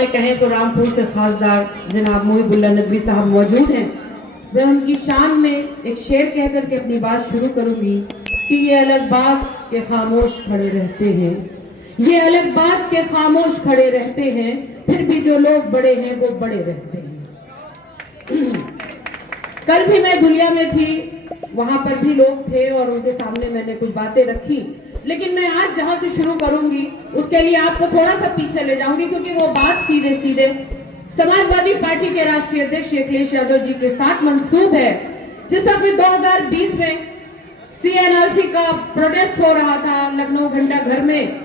में कहें तो रामपुर से खासदार जनाब मोहिबुल्लाह नदवी साहब मौजूद हैं। मैं उनकी शान में एक शेर कह करके अपनी बात शुरू करूंगी कि ये अलग बात के खामोश खड़े रहते हैं, ये अलग बात के खामोश खड़े रहते हैं, फिर भी जो लोग बड़े हैं वो बड़े रहते हैं। कल भी मैं दुनिया में थी, वहां पर भी लोग थे और उनके सामने मैंने कुछ बातें रखी, लेकिन मैं आज जहां से शुरू करूंगी उसके लिए आपको थोड़ा सा पीछे ले जाऊंगी, क्योंकि वो बात सीधे सीधे समाजवादी पार्टी के राष्ट्रीय अध्यक्ष अखिलेश यादव जी के साथ मंसूब है। जिस वक्त 2020 में CNRC का प्रोटेस्ट हो रहा था लखनऊ घंटा घर में,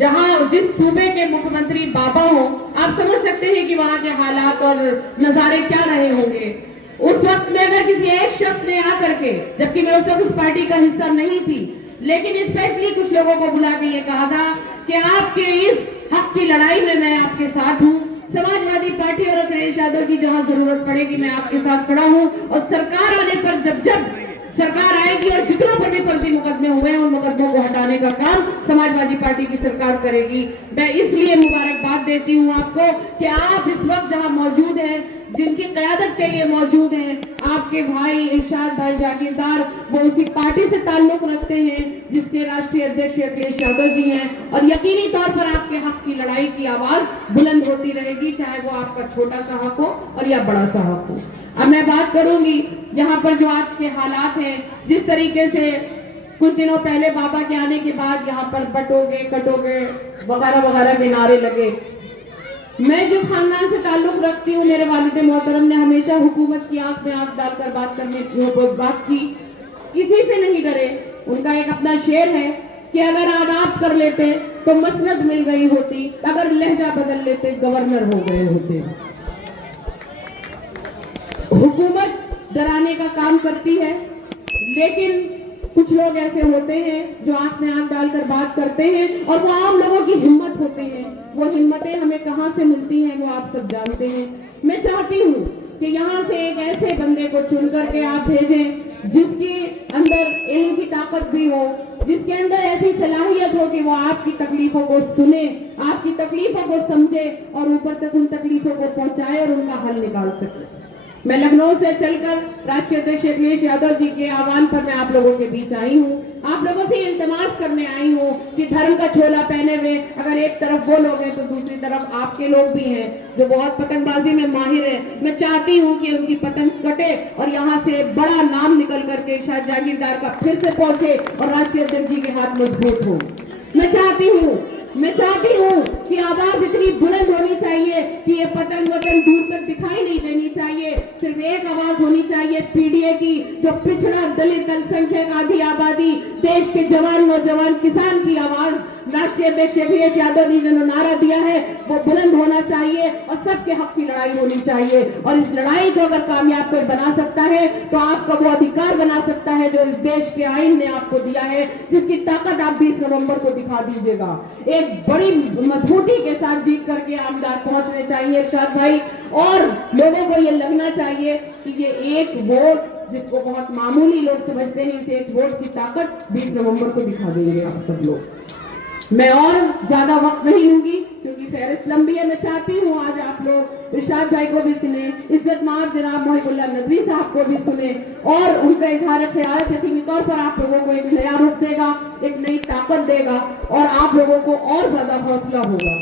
जहां जिस सूबे के मुख्यमंत्री बाबा हो, आप समझ सकते हैं कि वहां के हालात और नजारे क्या रहे होंगे। उस वक्त में अगर किसी एक शख्स ने आकर के, जबकि मैं उस वक्त उस पार्टी का हिस्सा नहीं थी, लेकिन स्पेशली कुछ लोगों को बुला के ये कहा था कि आपके इस हक की लड़ाई में मैं आपके साथ हूँ, समाजवादी पार्टी और अखिलेश यादव की जहां जरूरत पड़ेगी मैं आपके साथ खड़ा हूँ, और सरकार आने पर जब सरकार आएगी और जितनों पर भी फर्जी मुकदमे हुए हैं उन मुकदमों को हटाने का काम समाजवादी पार्टी की सरकार करेगी। मैं इसलिए मुबारकबाद देती हूँ आपको कि आप इस वक्त जहां मौजूद हैं, जिनकी क़यादत के लिए मौजूद हैं, आपके भाई इरशाद भाई जागीरदार, वो उसी पार्टी से ताल्लुक रखते हैं जिसके राष्ट्रीय अध्यक्ष अखिलेश यादव जी हैं, और यकीनी तौर पर आपके हक की लड़ाई की आवाज बुलंद होती रहेगी, चाहे वो आपका छोटा सा हक हो और या बड़ा सा हक हो। अब मैं बात करूंगी यहाँ पर जो आज के हालात हैं, जिस तरीके से कुछ दिनों पहले बाबा के आने के बाद यहाँ पर बटोगे कटोगे वगैरह वगैरह के नारे लगे। मैं जिस खानदान से ताल्लुक रखती हूँ, मेरे वालिद मोहतरम ने हमेशा हुकूमत की आंख में आंख डालकर बात करने की बात की, किसी से नहीं डरे। उनका एक अपना शेर है कि अगर आदाब कर लेते तो मसनद मिल गई होती, अगर लहजा बदल लेते गवर्नर हो गए होते। हुकूमत डराने का काम करती है, लेकिन कुछ लोग ऐसे होते हैं जो आंख में आंख डालकर बात करते हैं, और वो आम लोगों की हिम्मत होते हैं। वो हिम्मतें हमें कहां से मिलती हैं वो आप सब जानते हैं। मैं चाहती हूँ कि यहाँ से एक ऐसे बंदे को चुन करके आप भेजें जिसके अंदर इल्म की ताकत भी हो, जिसके अंदर ऐसी सलाहियत हो कि वो आपकी तकलीफों को सुने, आपकी तकलीफों को समझे और ऊपर तक उन तकलीफों को पहुंचाए और उनका हल निकाल सके। मैं लखनऊ से चलकर राष्ट्रीय अध्यक्ष अखिलेश यादव जी के आह्वान पर मैं आप लोगों के बीच आई हूँ। आप लोगों से इल्तिमास करने आई हूँ कि धर्म का छोला पहने हुए अगर एक तरफ वो लोग हैं तो दूसरी तरफ आपके लोग भी हैं जो बहुत पतंगबाजी में माहिर है। मैं चाहती हूँ कि उनकी पतंग कटे और यहाँ से बड़ा नाम निकल करके शायद जागीरदार का फिर से पहुंचे और राष्ट्रीय अध्यक्ष जी के हाथ मजबूत हो। मैं चाहती हूँ कि आवाज इतनी बुलंद होनी चाहिए कि ये पतंग वतंग दूर तक दिखाई नहीं देनी चाहिए। सिर्फ एक आवाज होनी चाहिए PDA की, जो पिछड़ा दलित अल्पसंख्यक आधी आबादी देश के जवान नौजवान किसान की आवाज राष्ट्रीय अध्यक्ष अखिलेश यादव जी ने नारा दिया है वो बुलंद होना चाहिए और सबके हक की लड़ाई होनी चाहिए। और इस लड़ाई को अगर कामयाब कोई बना सकता है तो आपका वो अधिकार बना सकता है जो इस देश के आईन ने आपको दिया है, जिसकी ताकत आप 20 नवंबर को दिखा दीजिएगा। एक बड़ी मजबूती के साथ जीत करके आप पहुंचने चाहिए इरशाद भाई, और लोगों को ये लगना चाहिए कि ये एक वोट जिसको बहुत मामूली लोग समझते हैं, इस एक वोट की ताकत 20 नवंबर को दिखा देंगे आप सब लोग। मैं और ज्यादा वक्त नहीं लूंगी क्योंकि फहरिस्त लंबी है। मैं चाहती हूँ आज आप लोग इरशाद भाई को भी सुने, इज्जत मार जनाब मोहिबुल्लाह नदवी साहब को भी सुने, और उनका इजहार ख्याल यकीनी तौर पर आप लोगों को एक नया रूप देगा, एक नई ताकत देगा और आप लोगों को और ज्यादा हौसला होगा।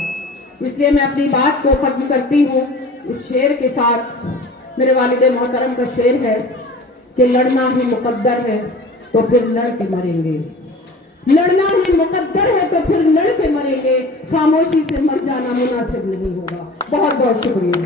इसलिए मैं अपनी बात को खत्म करती हूँ इस शेर के साथ। मेरे वालिद मोहतरम का शेर है कि लड़ना ही मुकद्दर है तो फिर लड़ के मरेंगे, लड़ना ही मुकद्दर है तो फिर लड़ के मरेंगे, खामोशी से मर जाना मुनासिब नहीं होगा। बहुत बहुत शुक्रिया।